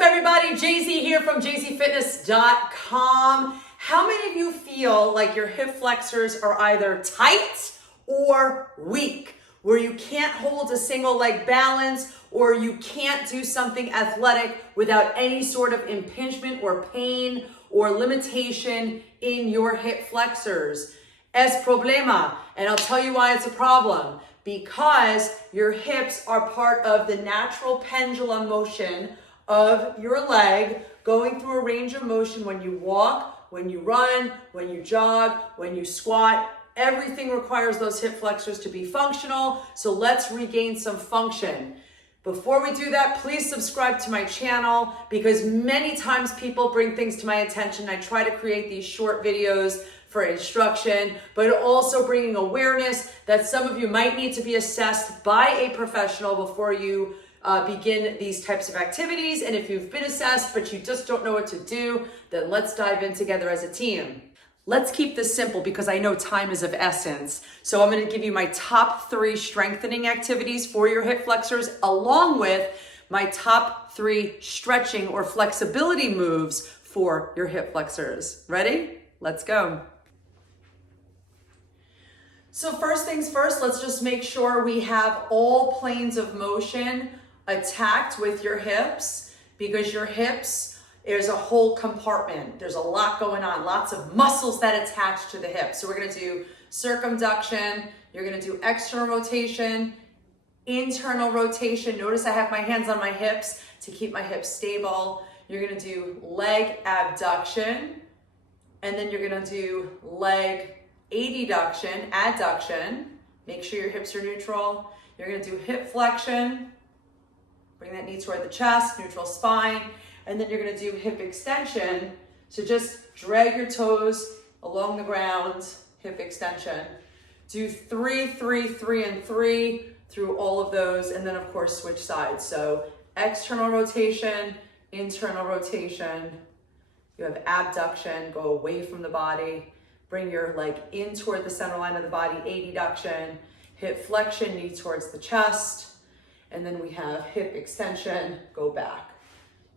up, everybody? Jay-Z here from jzfitness.com. How many of you feel like your hip flexors are either tight or weak, where you can't hold a single leg balance or you can't do something athletic without any sort of impingement or pain or limitation in your hip flexors? Es problema. And I'll tell you why it's a problem. Because your hips are part of the natural pendulum motion of your leg, going through a range of motion when you walk, when you run, when you jog, when you squat. Everything requires those hip flexors to be functional. So let's regain some function. Before we do that, please subscribe to my channel, because many times people bring things to my attention. I try to create these short videos for instruction, but also bringing awareness that some of you might need to be assessed by a professional before you begin these types of activities. And if you've been assessed, but you just don't know what to do, then let's dive in together as a team. Let's keep this simple because I know time is of essence. So I'm going to give you my top 3 strengthening activities for your hip flexors, along with my top 3 stretching or flexibility moves for your hip flexors. Ready? Let's go. So first things first, let's just make sure we have all planes of motion attacked with your hips, because your hips, there's a whole compartment. There's a lot going on, lots of muscles that attach to the hips. So we're gonna do circumduction, you're gonna do external rotation, internal rotation. Notice I have my hands on my hips to keep my hips stable. You're gonna do leg abduction, and then you're gonna do leg adduction. Make sure your hips are neutral. You're gonna do hip flexion. Bring that knee toward the chest, neutral spine. And then you're gonna do hip extension. So just drag your toes along the ground, hip extension. Do 3, 3, 3, and 3 through all of those. And then of course, switch sides. So external rotation, internal rotation. You have abduction, go away from the body. Bring your leg in toward the center line of the body, adduction, hip flexion, knee towards the chest. And then we have hip extension, go back.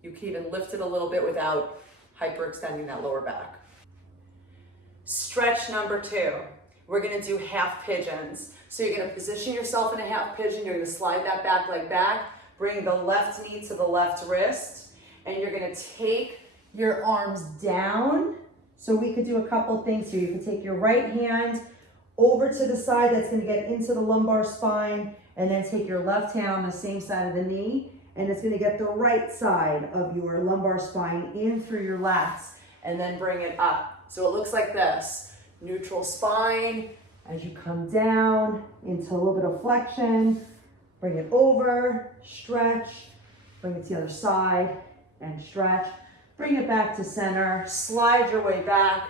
You can even lift it a little bit without hyperextending that lower back. Stretch number 2. We're gonna do half pigeons. So you're gonna position yourself in a half pigeon. You're gonna slide that back leg back. Bring the left knee to the left wrist. And you're gonna take your arms down. So we could do a couple things here. You can take your right hand over to the side that's gonna get into the lumbar spine, and then take your left hand on the same side of the knee, and it's gonna get the right side of your lumbar spine in through your lats, and then bring it up. So it looks like this. Neutral spine, as you come down into a little bit of flexion, bring it over, stretch, bring it to the other side, and stretch. Bring it back to center, slide your way back.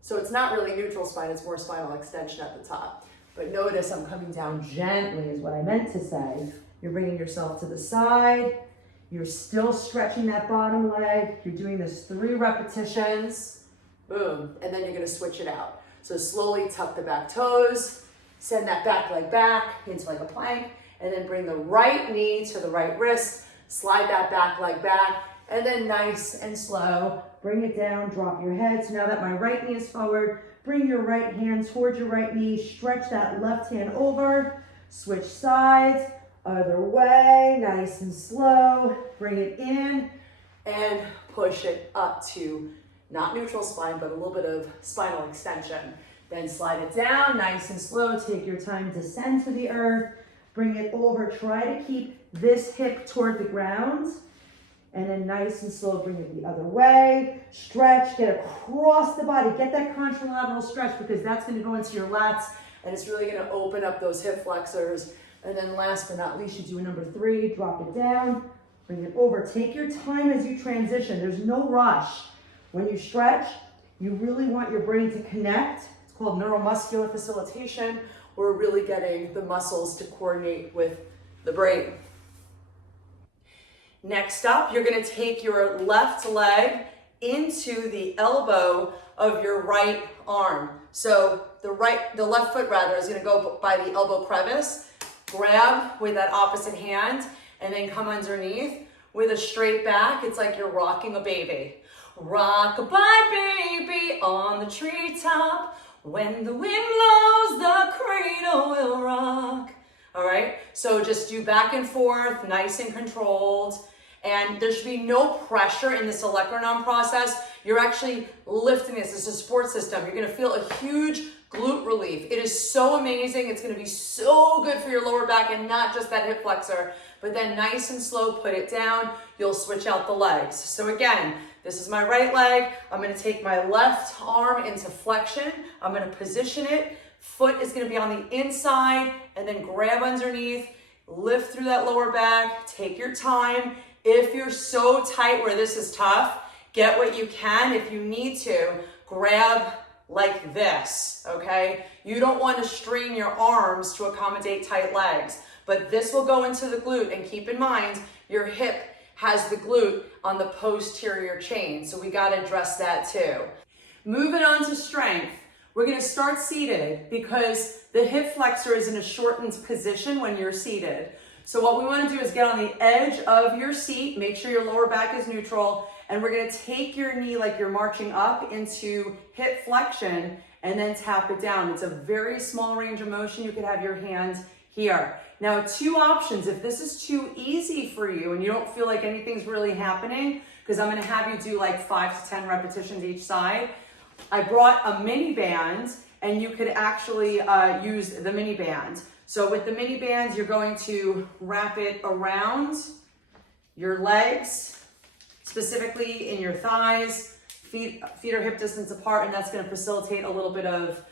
So it's not really neutral spine, it's more spinal extension at the top. But notice I'm coming down gently is what I meant to say. You're bringing yourself to the side. You're still stretching that bottom leg. You're doing this 3 repetitions. Boom. And then you're gonna switch it out. So slowly tuck the back toes, send that back leg back into like a plank, and then bring the right knee to the right wrist, slide that back leg back, and then nice and slow, bring it down, drop your head. So now that my right knee is forward, bring your right hand towards your right knee, stretch that left hand over, switch sides, other way, nice and slow, bring it in, and push it up to not neutral spine, but a little bit of spinal extension. Then slide it down, nice and slow, take your time, descend to the earth, bring it over, try to keep this hip toward the ground, and then nice and slow, bring it the other way, stretch, get across the body, get that contralateral stretch, because that's gonna go into your lats, and it's really gonna open up those hip flexors. And then last but not least, you do a number 3, drop it down, bring it over. Take your time as you transition. There's no rush. When you stretch, you really want your brain to connect. It's called neuromuscular facilitation. We're really getting the muscles to coordinate with the brain. Next up, you're gonna take your left leg into the elbow of your right arm. So the left foot is gonna go by the elbow crevice. Grab with that opposite hand and then come underneath. with a straight back, it's like you're rocking a baby. Rock-a-bye, baby, on the treetop. When the wind blows, the cradle will rock. All right, so just do back and forth, nice and controlled. And there should be no pressure in this olecranon process. You're actually lifting this. It's a support system. You're gonna feel a huge glute relief. It is so amazing. It's gonna be so good for your lower back and not just that hip flexor, but then nice and slow, put it down. You'll switch out the legs. So again, this is my right leg. I'm gonna take my left arm into flexion. I'm gonna position it. Foot is gonna be on the inside and then grab underneath, lift through that lower back, take your time. If you're so tight where this is tough, get what you can. If you need to, grab like this, okay? You don't want to strain your arms to accommodate tight legs, but this will go into the glute, and keep in mind, your hip has the glute on the posterior chain, so we got to address that too. Moving on to strength, we're going to start seated because the hip flexor is in a shortened position when you're seated. So what we want to do is get on the edge of your seat, make sure your lower back is neutral, and we're going to take your knee like you're marching up into hip flexion and then tap it down. It's a very small range of motion. You could have your hand here. Now, two options. If this is too easy for you and you don't feel like anything's really happening, because I'm going to have you do like 5 to 10 repetitions each side, I brought a mini band, and you could actually use the mini band. So with the mini band, you're going to wrap it around your legs, specifically in your thighs. Feet are hip distance apart, and that's going to facilitate a little bit of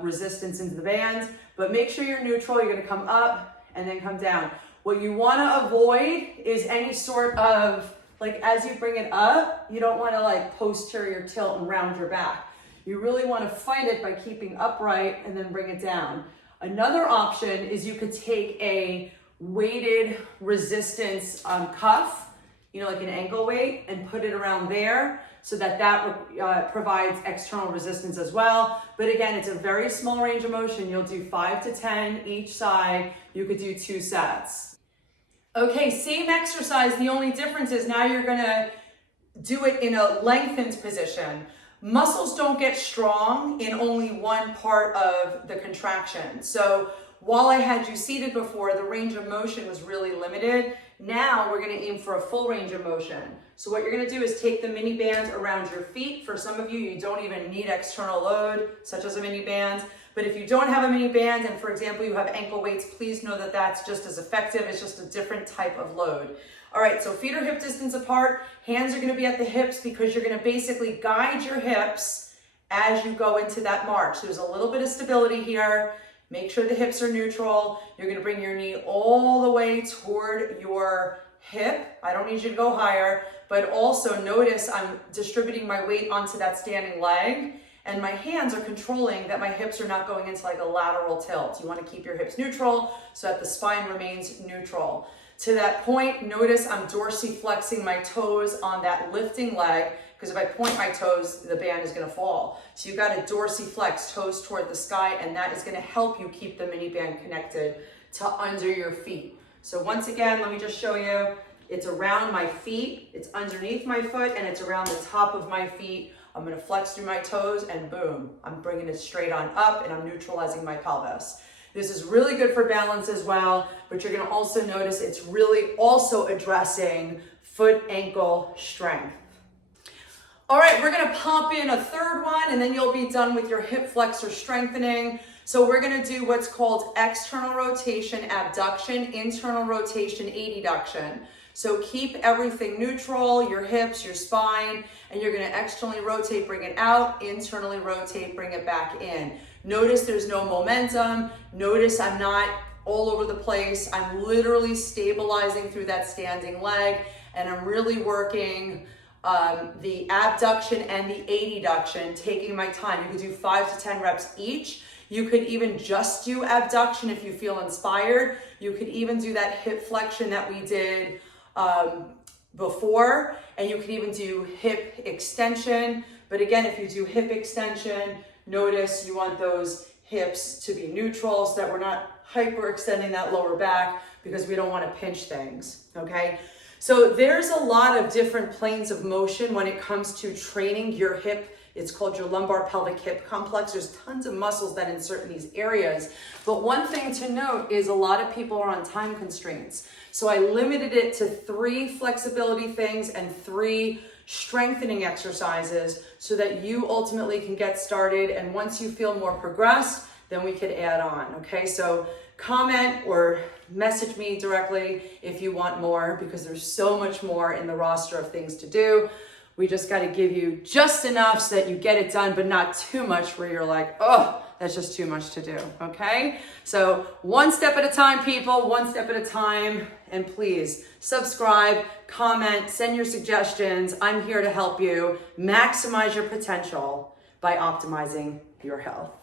resistance into the band. But make sure you're neutral. You're going to come up and then come down. What you want to avoid is any sort of, like as you bring it up, you don't want to like posterior tilt and round your back. You really want to fight it by keeping upright and then bring it down. Another option is you could take a weighted resistance cuff, like an ankle weight, and put it around there so that provides external resistance as well. But again, it's a very small range of motion. You'll do 5 to 10 each side. You could do 2 sets. Okay, same exercise. The only difference is now you're gonna do it in a lengthened position. Muscles don't get strong in only one part of the contraction. So while I had you seated before, the range of motion was really limited. Now we're gonna aim for a full range of motion. So what you're gonna do is take the mini band around your feet. For some of you, you don't even need external load, such as a mini band. But if you don't have a mini band, and for example, you have ankle weights, please know that that's just as effective. It's just a different type of load. All right, so feet are hip distance apart. Hands are gonna be at the hips because you're gonna basically guide your hips as you go into that march. There's a little bit of stability here. Make sure the hips are neutral. You're gonna bring your knee all the way toward your hip. I don't need you to go higher, but also notice I'm distributing my weight onto that standing leg, and my hands are controlling that my hips are not going into like a lateral tilt. You wanna keep your hips neutral so that the spine remains neutral. To that point, notice I'm dorsiflexing my toes on that lifting leg, because if I point my toes, the band is gonna fall. So you've got to dorsiflex, toes toward the sky, and that is gonna help you keep the mini band connected to under your feet. So once again, let me just show you. It's around my feet, it's underneath my foot, and it's around the top of my feet. I'm gonna flex through my toes, and boom, I'm bringing it straight on up, and I'm neutralizing my pelvis. This is really good for balance as well, but you're gonna also notice it's really also addressing foot ankle strength. All right, we're gonna pop in a third one, and then you'll be done with your hip flexor strengthening. So we're gonna do what's called external rotation abduction, internal rotation adduction. So keep everything neutral, your hips, your spine, and you're gonna externally rotate, bring it out, internally rotate, bring it back in. Notice there's no momentum. Notice I'm not all over the place. I'm literally stabilizing through that standing leg, and I'm really working the abduction and the adduction, taking my time. You could do 5 to 10 reps each. You could even just do abduction if you feel inspired. You could even do that hip flexion that we did before, and you could even do hip extension. But again, if you do hip extension, notice you want those hips to be neutral so that we're not hyperextending that lower back, because we don't want to pinch things, okay? So there's a lot of different planes of motion when it comes to training your hip. It's called your lumbar pelvic hip complex. There's tons of muscles that insert in these areas. But one thing to note is a lot of people are on time constraints. So I limited it to 3 flexibility things and 3 strengthening exercises so that you ultimately can get started. And once you feel more progressed, then we could add on, okay? So comment or message me directly if you want more, because there's so much more in the roster of things to do. We just got to give you just enough so that you get it done, but not too much where you're like, oh, that's just too much to do, okay? So one step at a time, people, one step at a time. And please subscribe, comment, send your suggestions. I'm here to help you maximize your potential by optimizing your health.